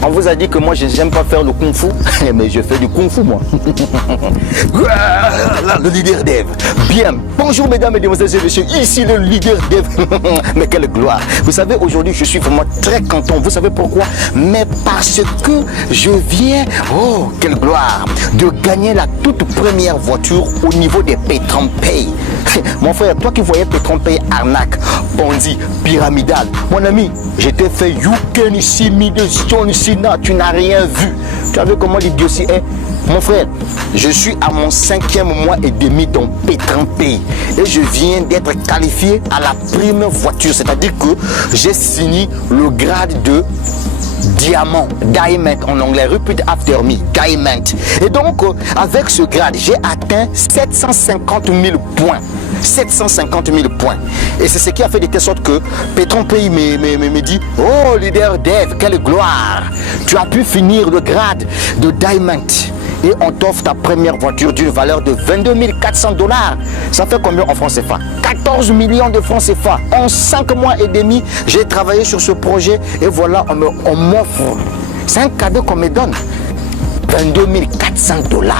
On vous a dit que moi je n'aime pas faire le kung fu, mais je fais du kung fu moi. Le leader Dev. Bien, bonjour mesdames et messieurs, ici le leader Dev. Mais quelle gloire. Vous savez, aujourd'hui je suis vraiment très content. Vous savez pourquoi? Mais parce que je viens, oh quelle gloire, de gagner la toute première voiture au niveau des Pay-Tron-Pay. Mon frère, toi qui voyais Pay-Tron-Pay arnaque, Ponzi, pyramidal, mon ami, je t'ai fait you can see me the John Cena, tu n'as rien vu. Tu as vu comment l'idiotie est? Mon frère, je suis à mon 5e mois et demi dans Pay-Tron-Pay et je viens d'être qualifié à la prime voiture, c'est-à-dire que j'ai signé le grade de diamant, diamond en anglais, repeat after me, diamond. Et donc avec ce grade j'ai atteint 750 000 points, 750 000 points, et c'est ce qui a fait de telle sorte que Pay-Tron-Pay me dit oh leader Dev, quelle gloire, tu as pu finir le grade de diamond et on t'offre ta première voiture d'une valeur de 22 400 $. Ça fait combien en francs CFA? 14 millions de francs CFA. En 5 mois et demi, j'ai travaillé sur ce projet et voilà, on m'offre. C'est un cadeau qu'on me donne. 22 400 $.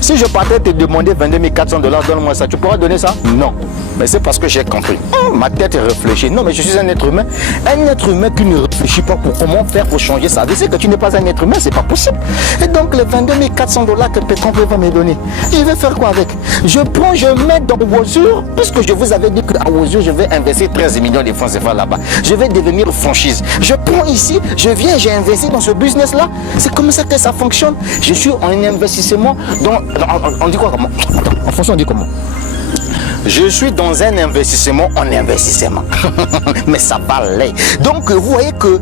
Si je partais te demander 22 400 $, donne-moi ça, tu pourras donner ça? Non. Mais c'est parce que j'ai compris. Ma tête réfléchit. Non, mais je suis un être humain. Un être humain qui ne réfléchit pas pour comment faire pour changer sa vie. C'est que tu n'es pas un être humain, c'est pas possible. Et donc, les 22 400 $ que Pay-Tron-Pay va me donner, je vais faire quoi avec? Je prends, je mets dans Wozur, puisque je vous avais dit qu'à Wozur, je vais investir 13 millions de francs CFA là-bas. Je vais devenir franchise. Je prends ici, je viens, j'ai investi dans ce business-là. C'est comme ça que ça fonctionne. Je suis en investissement dans... On dit quoi comment? Attends, en français on dit comment? Je suis dans un investissement en investissement. Mais ça valait. Donc vous voyez que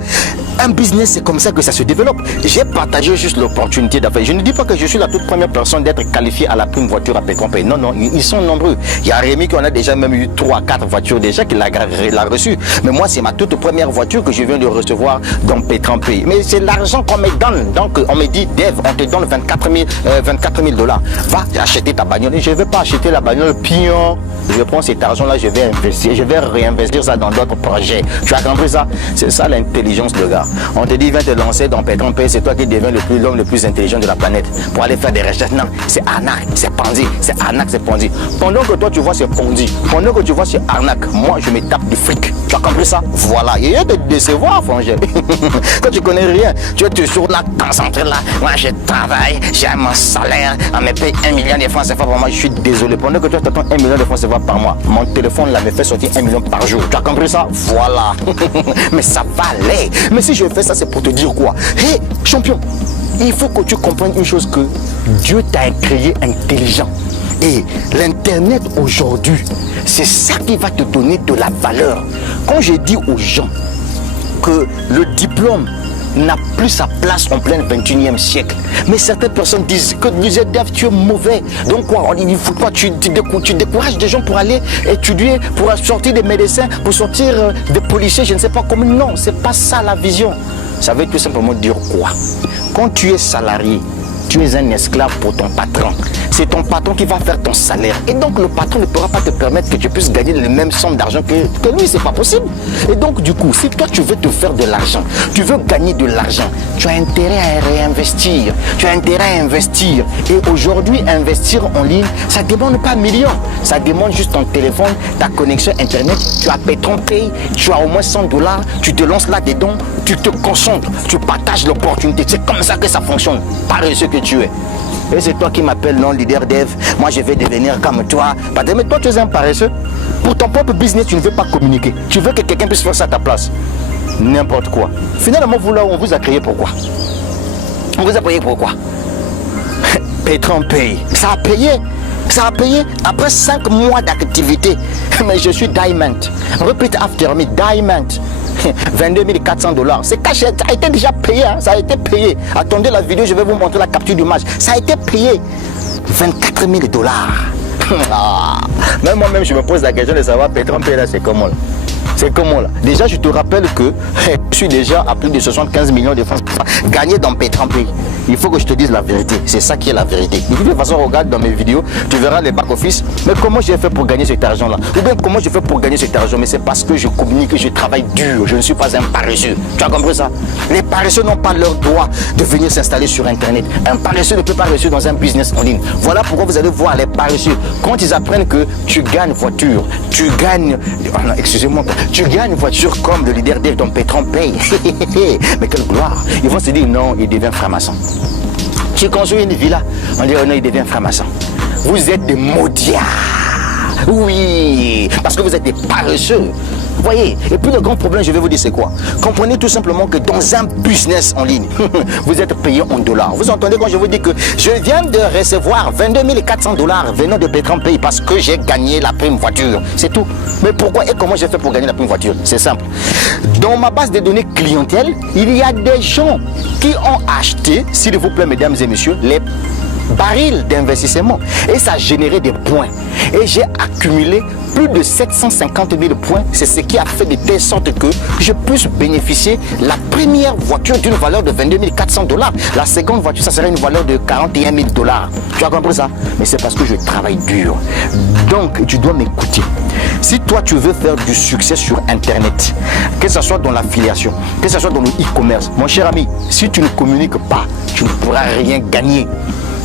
un business, c'est comme ça que ça se développe. J'ai partagé juste l'opportunité d'affaires. Je ne dis pas que je suis la toute première personne d'être qualifiée à la prime voiture à Pay-Tron-Pay. Non, non, ils sont nombreux. Il y a Rémi qui en a déjà même eu 3 4 voitures déjà qu'il a reçu. Mais moi, c'est ma toute première voiture que je viens de recevoir dans Pay-Tron-Pay. Mais c'est l'argent qu'on me donne. Donc on me dit, Dev, on te donne 24 000 $. Va acheter ta bagnole. Et je ne vais pas acheter la bagnole pion. Je prends cet argent-là, je vais investir, je vais réinvestir ça dans d'autres projets. Tu as compris ça? C'est ça l'intelligence de gars. On te dit, viens te lancer dans Pay-Tron-Pay, c'est toi qui deviens l'homme le plus intelligent de la planète pour aller faire des recherches. Non, c'est arnaque, c'est Ponzi, c'est arnaque, c'est Ponzi. Pendant que toi tu vois c'est Ponzi, pendant que tu vois c'est arnaque, moi je me tape du fric. Tu as compris ça? Voilà, il y a de décevoir, frangin. Quand tu connais rien, tu es toujours là, concentré là. Moi je travaille, j'ai mon salaire, on me paye 1 million de francs CFA par mois. Je suis désolé. Pendant que toi tu attends 1 million de francs CFA par mois, mon téléphone là me fait sortir 1 million par jour. Tu as compris ça? Voilà. Mais ça valait. Mais si je fais ça, c'est pour te dire quoi? Hé, champion, il faut que tu comprennes une chose, que Dieu t'a créé intelligent. Et l'internet aujourd'hui, c'est ça qui va te donner de la valeur. Quand je dis aux gens que le diplôme n'a plus sa place en plein 21e siècle, mais certaines personnes disent que Dev, tu es mauvais. Donc quoi, il ne faut pas, tu décourages des gens pour aller étudier, pour sortir des médecins, pour sortir des policiers, je ne sais pas comment. Non, c'est pas ça la vision. Ça veut tout simplement dire quoi? Quand tu es salarié, tu es un esclave pour ton patron. C'est ton patron qui va faire ton salaire. Et donc le patron ne pourra pas te permettre que tu puisses gagner les mêmes sommes d'argent que lui, c'est pas possible. Et donc du coup, si toi tu veux te faire de l'argent, tu veux gagner de l'argent, tu as intérêt à réinvestir. Tu as intérêt à investir. Et aujourd'hui, investir en ligne, ça ne demande pas millions. Ça demande juste ton téléphone, ta connexion internet, tu as Pay-Tron-Pay, tu as au moins 100 $, tu te lances là-dedans, tu te concentres, tu partages l'opportunité. C'est comme ça que ça fonctionne. Paresseux que tu es. Et c'est toi qui m'appelles non leader Dev. Moi je vais devenir comme toi. Mais toi tu es un paresseux. Pour ton propre business tu ne veux pas communiquer. Tu veux que quelqu'un puisse faire ça à ta place. N'importe quoi. Finalement vous là on vous a créé pourquoi? On vous a payé pourquoi? Pay-Tron-Pay. Ça a payé. Ça a payé après 5 mois d'activité. Mais je suis diamond. Repeat after me, diamond. 22 400 $. C'est caché, ça a été déjà payé, hein? Ça a été payé. Attendez la vidéo, je vais vous montrer la capture du match. Ça a été payé. 24 000 $. Même moi-même, je me pose la question de savoir Pay-Tron-Pay là, c'est comment là? C'est comment là? Déjà, je te rappelle que je suis déjà à plus de 75 millions de francs gagnés dans Pétrampé. Il faut que je te dise la vérité. C'est ça qui est la vérité. De toute façon, regarde dans mes vidéos, tu verras les back-office. Mais comment j'ai fait pour gagner cet argent-là? Ou bien comment je fais pour gagner cet argent? Mais c'est parce que je communique, je travaille dur. Je ne suis pas un paresseux. Tu as compris ça? Les paresseux n'ont pas leur droit de venir s'installer sur Internet. Un paresseux ne peut pas réussir dans un business en ligne. Voilà pourquoi vous allez voir les paresseux. Quand ils apprennent que tu gagnes voiture, tu gagnes... Oh non, excusez-moi. Tu gagnes voiture comme le leader Dev dans Pétrampé. Mais quelle gloire! Ils vont se dire non, il devient franc-maçon. Tu construis une villa, on dit oh non, il devient franc-maçon. Vous êtes des maudits. Oui, parce que vous êtes des paresseux. Vous voyez? Et puis le grand problème, je vais vous dire c'est quoi? Comprenez tout simplement que dans un business en ligne, vous êtes payé en dollars. Vous entendez quand je vous dis que je viens de recevoir 22 400 $ venant de Pétrampé parce que j'ai gagné la prime voiture. C'est tout. Mais pourquoi et comment j'ai fait pour gagner la prime voiture? C'est simple. Dans ma base de données clientèle, il y a des gens qui ont acheté, s'il vous plaît, mesdames et messieurs, les barils d'investissement et ça a généré des points et j'ai accumulé plus de 750 000 points. C'est ce qui a fait de telle sorte que je puisse bénéficier la première voiture d'une valeur de 22 400 $. La seconde voiture, ça serait une valeur de 41 000 $. Tu as compris ça? Mais c'est parce que je travaille dur. Donc tu dois m'écouter. Si toi tu veux faire du succès sur Internet, que ce soit dans l'affiliation, que ce soit dans le e-commerce, mon cher ami, si tu ne communiques pas, tu ne pourras rien gagner.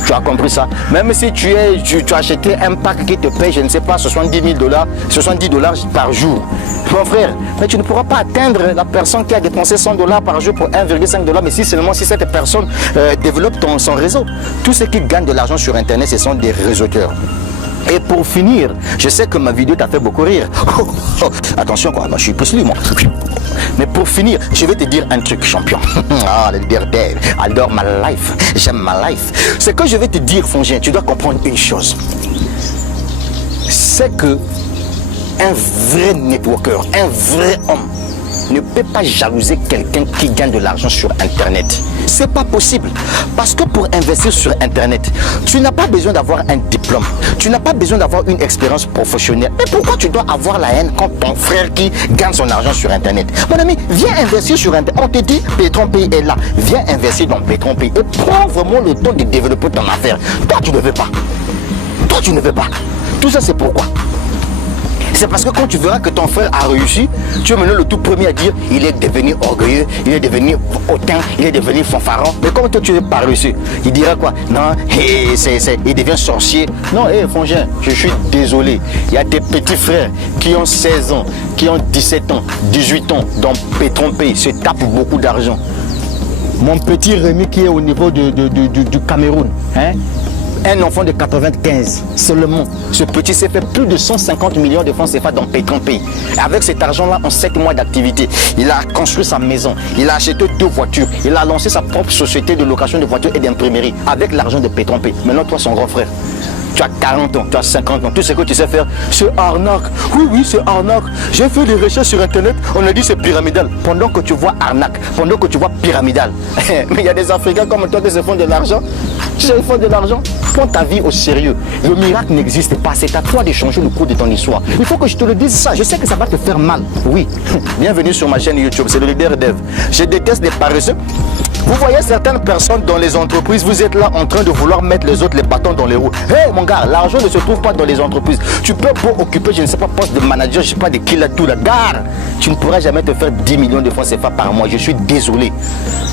Tu as compris ça? Même si tu as acheté un pack qui te paye, je ne sais pas, 70 000 $, 70 $ par jour. Mon frère, mais tu ne pourras pas atteindre la personne qui a dépensé 100 $ par jour pour 1,5 $, mais si seulement si cette personne développe son réseau. Tous ceux qui gagnent de l'argent sur Internet, ce sont des réseauteurs. Et pour finir, je sais que ma vidéo t'a fait beaucoup rire. Attention quoi, moi, je suis plus moi. Mais pour finir, je vais te dire un truc, champion. Ah, le leader Dev, adore ma life, j'aime ma life. Ce que je vais te dire, Fongien, tu dois comprendre une chose. C'est que un vrai networker, un vrai homme, ne peut pas jalouser quelqu'un qui gagne de l'argent sur Internet. C'est pas possible. Parce que pour investir sur Internet, tu n'as pas besoin d'avoir un diplôme. Tu n'as pas besoin d'avoir une expérience professionnelle. Mais pourquoi tu dois avoir la haine quand ton frère qui gagne son argent sur Internet? Mon ami, viens investir sur Internet. On te dit, Pétrampé est là. Viens investir dans Pétrampé et prends vraiment le temps de développer ton affaire. Toi, tu ne veux pas. Toi, tu ne veux pas. Tout ça, c'est pourquoi? C'est parce que quand tu verras que ton frère a réussi, tu es maintenant le tout premier à dire il est devenu orgueilleux, il est devenu hautain, il est devenu fanfaron. Mais comme toi tu n'es pas réussi, il dira quoi? Non, il devient sorcier. Non, Fongien, je suis désolé. Il y a des petits frères qui ont 16 ans, qui ont 17 ans, 18 ans, dans Pétrampé, se tapent beaucoup d'argent. Mon petit Rémi qui est au niveau du Cameroun, hein? Un enfant de 95 seulement, ce petit s'est fait plus de 150 millions de francs CFA dans Pétrampé. Avec cet argent-là, en 7 mois d'activité, il a construit sa maison, il a acheté 2 voitures, il a lancé sa propre société de location de voitures et d'imprimerie avec l'argent de Pétrampé. Maintenant, toi, son grand frère, tu as 40 ans, tu as 50 ans, tout ce que tu sais faire, c'est arnaque. Oui, c'est arnaque. J'ai fait des recherches sur Internet, on a dit c'est pyramidal. Pendant que tu vois arnaque, pendant que tu vois pyramidal, mais il y a des Africains comme toi qui se font de l'argent. Tu sais, ils font de l'argent. Prends ta vie au sérieux. Le miracle n'existe pas. C'est à toi de changer le cours de ton histoire. Il faut que je te le dise ça. Je sais que ça va te faire mal. Oui. Bienvenue sur ma chaîne YouTube. C'est le leader Dev. Je déteste les paresseux. Vous voyez certaines personnes dans les entreprises, vous êtes là en train de vouloir mettre les autres les bâtons dans les roues. Hé mon gars, l'argent ne se trouve pas dans les entreprises. Tu peux pas occuper, je ne sais pas, poste de manager, je ne sais pas de qui là tout là. Gare, tu ne pourras jamais te faire 10 millions de francs CFA par mois. Je suis désolé.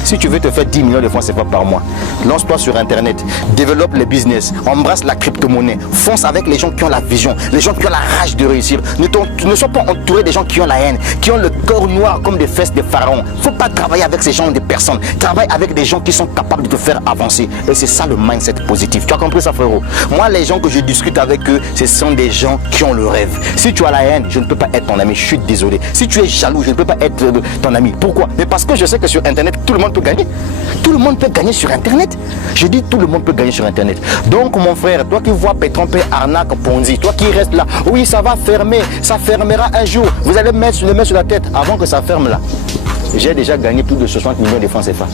Si tu veux te faire 10 millions de francs CFA par mois, lance-toi sur Internet, développe les business, embrasse la crypto-monnaie, fonce avec les gens qui ont la vision, les gens qui ont la rage de réussir. Ne sois pas entouré des gens qui ont la haine, qui ont le corps noir comme des fesses de pharaons. Faut pas travailler avec ces gens de personnes. Travaille avec des gens qui sont capables de te faire avancer. Et c'est ça le mindset positif. Tu as compris ça, frérot? Moi, les gens que je discute avec eux, ce sont des gens qui ont le rêve. Si tu as la haine, je ne peux pas être ton ami. Je suis désolé. Si tu es jaloux, je ne peux pas être ton ami. Pourquoi? Mais parce que je sais que sur Internet, tout le monde peut gagner. Tout le monde peut gagner sur Internet. Je dis tout le monde peut gagner sur Internet. Donc, mon frère, toi qui vois Pétrampé, arnaque, Ponzi, toi qui restes là, oui, ça va fermer, ça fermera un jour. Vous allez le mettre sur la tête avant que ça ferme là. J'ai déjà gagné plus de 60 millions de francs CFA.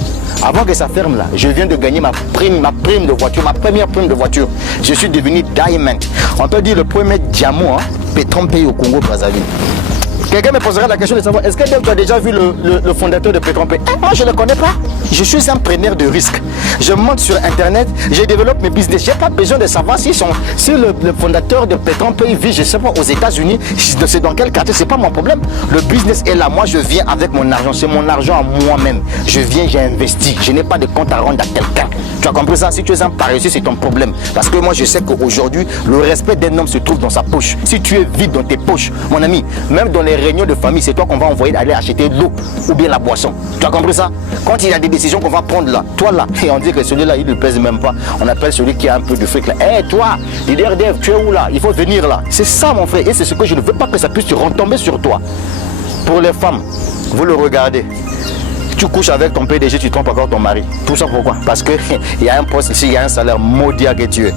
Avant que ça ferme là, je viens de gagner ma prime de voiture, ma première prime de voiture. Je suis devenu Diamond. On peut dire le premier diamant, Pétrampé au Congo Brazzaville. Quelqu'un me posera la question de savoir, est-ce que tu as déjà vu le fondateur de Petron-Pays? Moi, je ne le connais pas. Je suis un preneur de risque. Je monte sur Internet, je développe mes business. Je n'ai pas besoin de savoir si le fondateur de Petron-Pays vit, je ne sais pas, aux États-Unis, c'est dans quel quartier, ce n'est pas mon problème. Le business est là. Moi, je viens avec mon argent. C'est mon argent à moi-même. Je viens, j'ai investi. Je n'ai pas de compte à rendre à quelqu'un. Tu as compris ça? Si tu es un paresseux, c'est ton problème. Parce que moi, je sais qu'aujourd'hui, le respect d'un homme se trouve dans sa poche. Si tu es vide dans tes poches, mon ami, même dans les réunions de famille, c'est toi qu'on va envoyer aller acheter l'eau ou bien la boisson. Tu as compris ça? Quand il y a des décisions qu'on va prendre là, toi là, et on dit que celui-là, il ne pèse même pas. On appelle celui qui a un peu de fric là. Hé, toi, leader dev, tu es où là? Il faut venir là. C'est ça, mon frère. Et c'est ce que je ne veux pas que ça puisse te retomber sur toi. Pour les femmes, vous le regardez. Tu couches avec ton PDG, tu trompes encore ton mari. Tout ça pourquoi? Parce qu'il y a un poste ici, il y a un salaire maudit que tu es.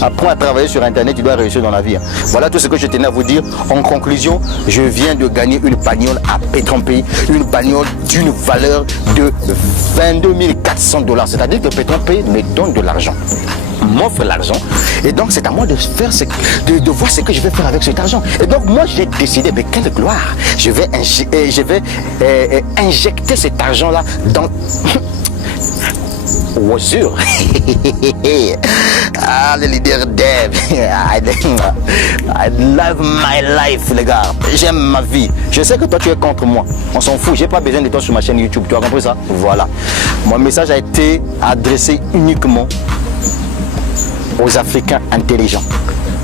Apprends à travailler sur Internet, tu dois réussir dans la vie. Voilà tout ce que je tenais à vous dire. En conclusion, je viens de gagner une bagnole à Petron-Pays, une bagnole d'une valeur de 22 400 $. C'est-à-dire que Petron-Pays me donne de l'argent, m'offre l'argent, et donc c'est à moi de faire de voir ce que je vais faire avec cet argent. Et donc moi j'ai décidé, mais quelle gloire, je vais injecter cet argent là dans Wazur. Ah, le leader dev. I love my life, les gars. J'aime ma vie. Je sais que toi, tu es contre moi. On s'en fout. J'ai pas besoin de toi sur ma chaîne YouTube. Tu as compris ça? Voilà. Mon message a été adressé uniquement aux Africains intelligents.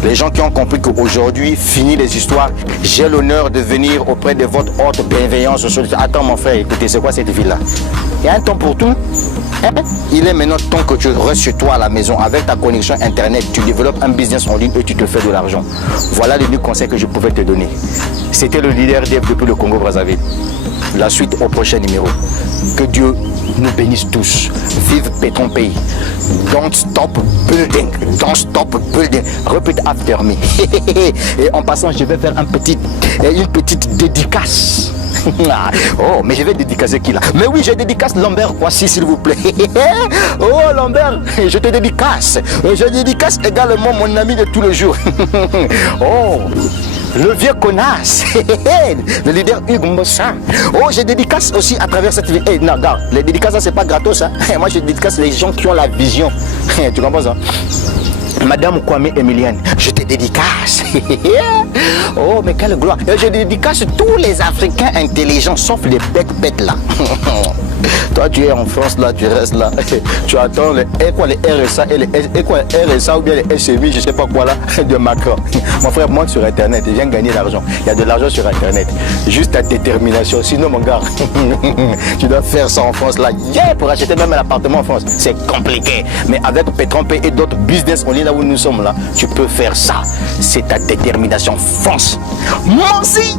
Les gens qui ont compris qu'aujourd'hui, fini les histoires, j'ai l'honneur de venir auprès de votre haute bienveillance. Attends mon frère, écoutez, c'est quoi cette ville-là? Il y a un temps pour tout. Il est maintenant temps que tu restes chez toi à la maison avec ta connexion Internet, tu développes un business en ligne et tu te fais de l'argent. Voilà les 2 conseils que je pouvais te donner. C'était le leader dev depuis le Congo-Brazzaville. La suite au prochain numéro. Que Dieu nous bénisse tous. Vive Petron-Pays. Don't stop building. Don't stop building. Repeat after me. Et en passant, je vais faire une petite dédicace. Oh, mais je vais dédicacer qui là? Mais oui, je dédicace Lambert Kwasi, s'il vous plaît. Oh, Lambert, je te dédicace. Je dédicace également mon ami de tous les jours. Oh, le vieux connasse. Le leader Hugues Mossin. Oh, je dédicace aussi à travers cette vidéo. Hey, non, regarde, les dédicaces, c'est pas gratos, hein. Moi, je dédicace les gens qui ont la vision. Tu comprends ça? Madame Kwame Emilienne, je te dédicace. Oh, mais quelle gloire. Je dédicace tous les Africains intelligents, sauf les bêtes là. Toi, tu es en France, là, tu restes là. Tu attends les RSA et les RSA ou bien les SCV, je sais pas quoi là, de Macron. Mon frère, monte sur Internet, il vient gagner l'argent. Il y a de l'argent sur Internet. Juste ta détermination. Sinon, mon gars, tu dois faire ça en France là. Yeah, pour acheter même un appartement en France, c'est compliqué. Mais avec Petron-Pays et d'autres business en ligne là où nous sommes là, tu peux faire ça. C'est ta détermination. Fonce. Moi aussi.